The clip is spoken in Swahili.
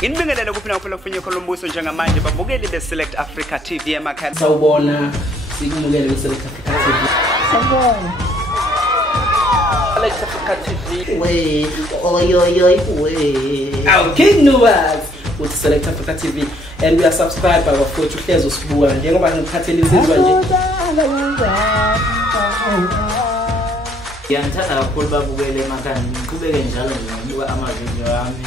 Inibingelele kuphina kuphela kufinye kolombuso njengamanje babukeli beSelect Africa TV emakhaya. Sawubona sikumukele beSelect Africa TV. Sawubona. Select Africa TV. We, oy, we. Our King Nuwas with Select Africa TV, and we are subscribed by our coach uhlezi usibuka njengoba ngiphathele insizwa nje. Ngiyangithanda kakhulu babukele emakhaya, ngiqhubeke njalo nje ngibuka ama video ami.